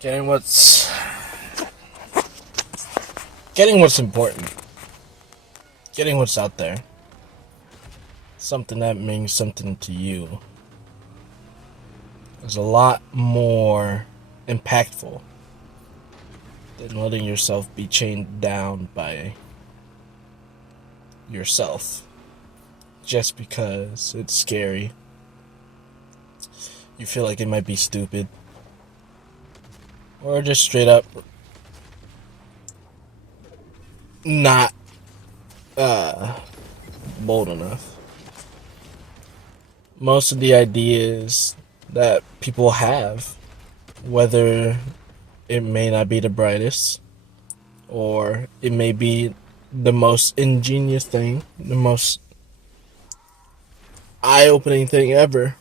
Getting what's getting what's important. Getting what's out there. Something that means something to you is a lot more impactful than letting yourself be chained down by yourself just because it's scary. You feel like it might be stupid. Or just straight up not bold enough. Most of the ideas that people have, whether it may not be the brightest or it may be the most ingenious thing, the most eye-opening thing ever,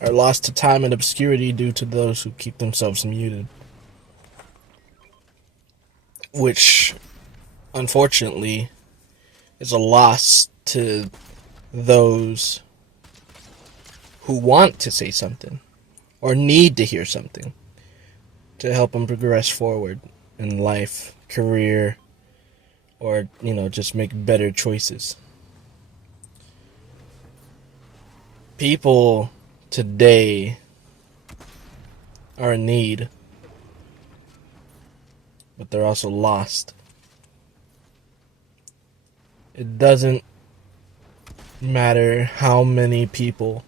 are lost to time and obscurity due to those who keep themselves muted. Which, unfortunately, is a loss to those who want to say something or need to hear something to help them progress forward in life, career, or, just make better choices. People today are in need, but they're also lost. It doesn't matter how many people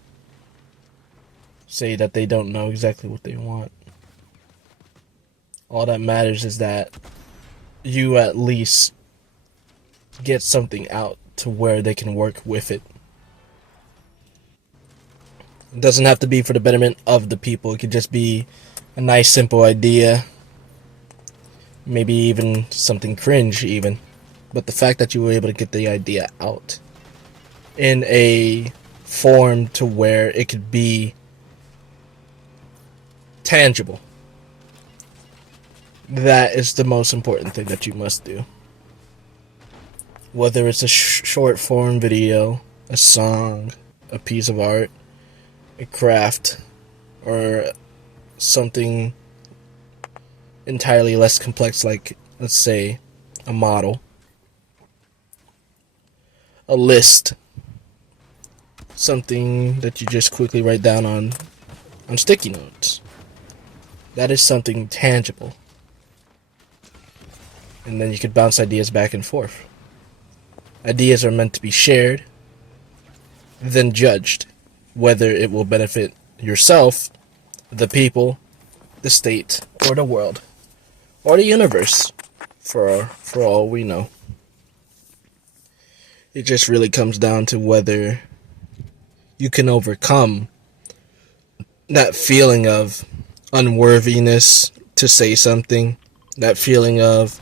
say that they don't know exactly what they want. All that matters is that you at least get something out to where they can work with it. It doesn't have to be for the betterment of the people. It could just be a nice, simple idea. Maybe even something cringe, even. But the fact that you were able to get the idea out in a form to where it could be tangible, that is the most important thing that you must do. Whether it's a short form video, a song, a piece of art, a craft, or something entirely less complex, like, let's say, a model, a list, something that you just quickly write down on sticky notes. That is something tangible. And then you could bounce ideas back and forth. Ideas are meant to be shared, then judged, whether it will benefit yourself, the people, the state, or the world, or the universe, for all we know. It just really comes down to whether you can overcome that feeling of unworthiness to say something, that feeling of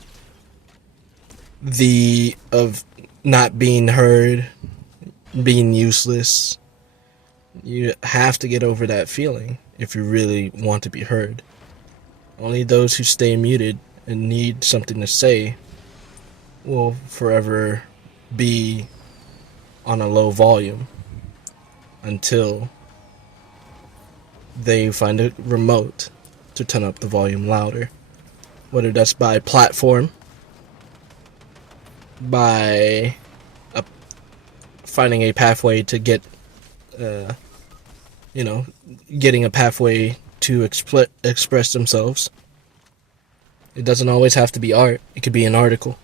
not being heard, being useless. You have to get over that feeling if you really want to be heard. Only those who stay muted and need something to say will forever be on a low volume until they find a remote to turn up the volume louder. Whether that's by platform, by finding a pathway to get, getting a pathway to express themselves. It doesn't always have to be art. It could be an article.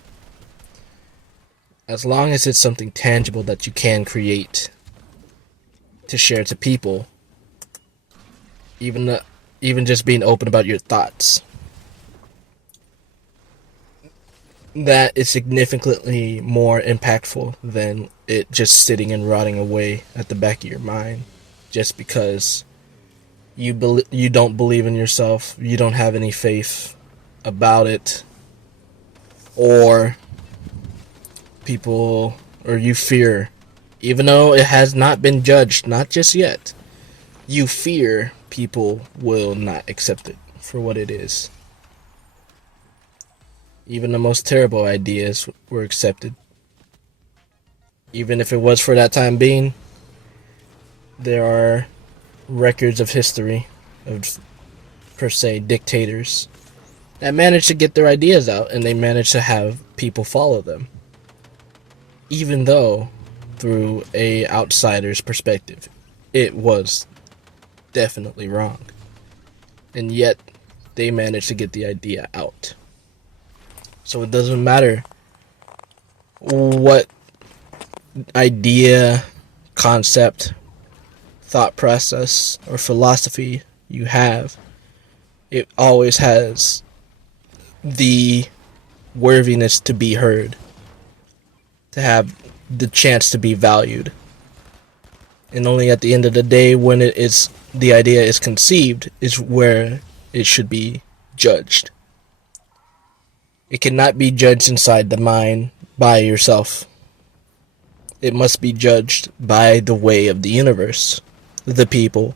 As long as it's something tangible that you can create to share to people, even just being open about your thoughts, that is significantly more impactful than it just sitting and rotting away at the back of your mind just because you don't believe in yourself, you don't have any faith about it, or you fear, even though it has not been judged, not just yet, you fear people will not accept it for what it is. Even the most terrible ideas were accepted. Even if it was for that time being, there are records of history of per se, dictators that manage to get their ideas out and they manage to have people follow them. Even though, through a outsider's perspective, it was definitely wrong. And yet, they managed to get the idea out. So it doesn't matter what idea, concept, thought process, or philosophy you have, it always has the worthiness to be heard, to have the chance to be valued. And only at the end of the day, when the idea is conceived, is where it should be judged. It cannot be judged inside the mind by yourself. It must be judged by the way of the universe, the people,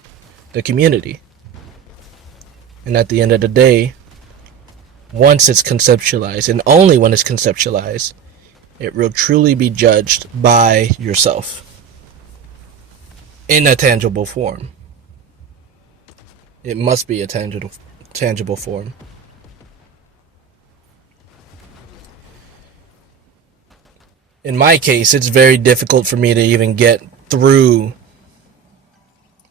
the community. And at the end of the day, once it's conceptualized, and only when it's conceptualized, it will truly be judged by yourself in a tangible form. It must be a tangible form. In my case, it's very difficult for me to even get through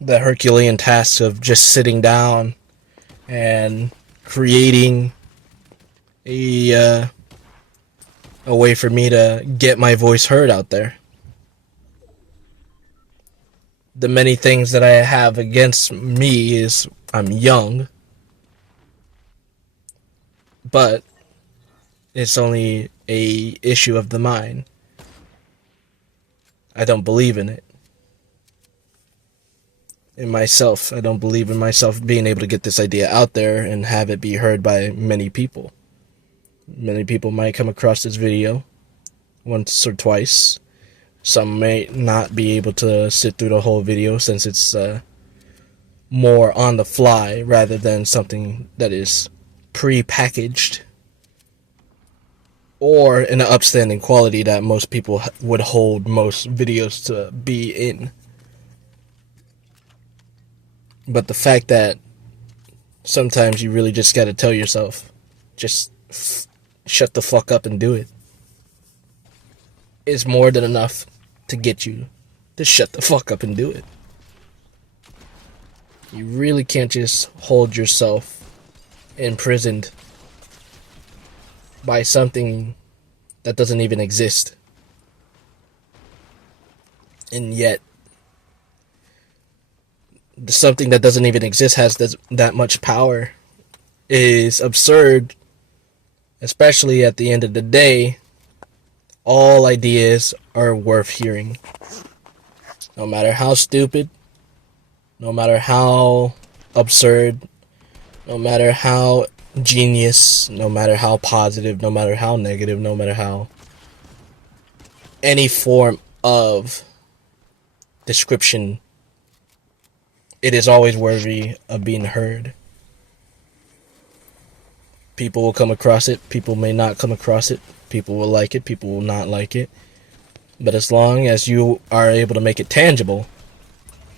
the Herculean task of just sitting down and creating a way for me to get my voice heard out there. The many things that I have against me is I'm young, but it's only a issue of the mind. I don't believe in it. In myself, I don't believe in myself being able to get this idea out there and have it be heard by many people. Many people might come across this video once or twice. Some may not be able to sit through the whole video since it's more on the fly rather than something that is pre-packaged or in an upstanding quality that most people would hold most videos to be in. But the fact that sometimes you really just gotta tell yourself, just shut the fuck up and do it, is more than enough to get you to shut the fuck up and do it. You really can't just hold yourself imprisoned by something that doesn't even exist. And yet, something that doesn't even exist has that much power is absurd, especially at the end of the day. All ideas are worth hearing. No matter how stupid, no matter how absurd, no matter how genius, no matter how positive, no matter how negative, no matter how any form of description, it is always worthy of being heard. People will come across it, people may not come across it, people will like it, people will not like it. But as long as you are able to make it tangible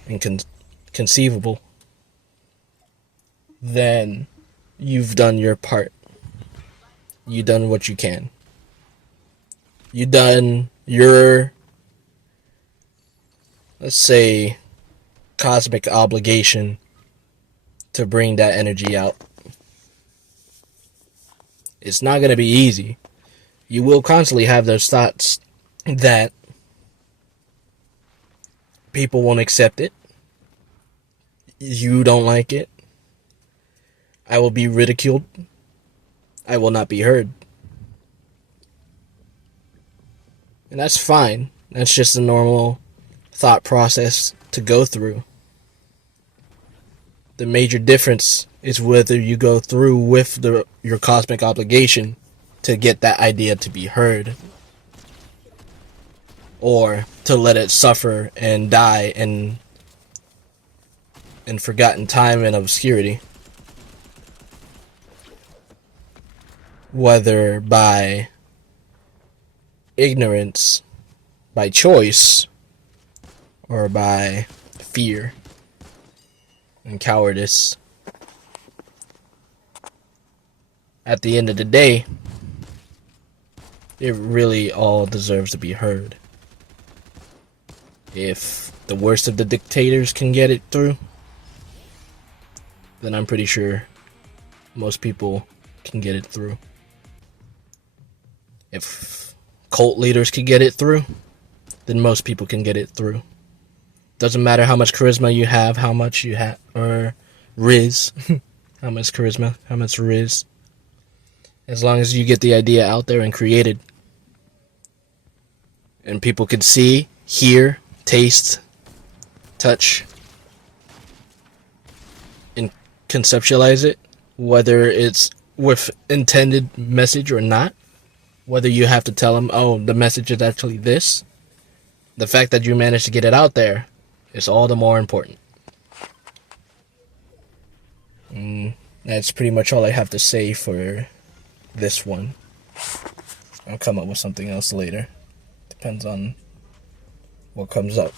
and conceivable, then you've done your part. You've done what you can. You've done your, let's say, cosmic obligation to bring that energy out. It's not going to be easy. You will constantly have those thoughts that people won't accept it. You don't like it. I will be ridiculed. I will not be heard. And that's fine. That's just a normal thought process to go through. The major difference is whether you go through with your cosmic obligation to get that idea to be heard, or to let it suffer and die in forgotten time and obscurity. Whether by ignorance, by choice, or by fear and cowardice. at the end of the day, it really all deserves to be heard. If the worst of the dictators can get it through, then I'm pretty sure most people can get it through. If cult leaders can get it through, then most people can get it through. Doesn't matter how much charisma you have, how much you have, or riz, how much charisma, how much riz. As long as you get the idea out there and created, and people can see, hear, taste, touch, and conceptualize it, whether it's with intended message or not, whether you have to tell them, oh, the message is actually this, the fact that you managed to get it out there is all the more important. That's pretty much all I have to say for this one. I'll come up with something else later. Depends on what comes up.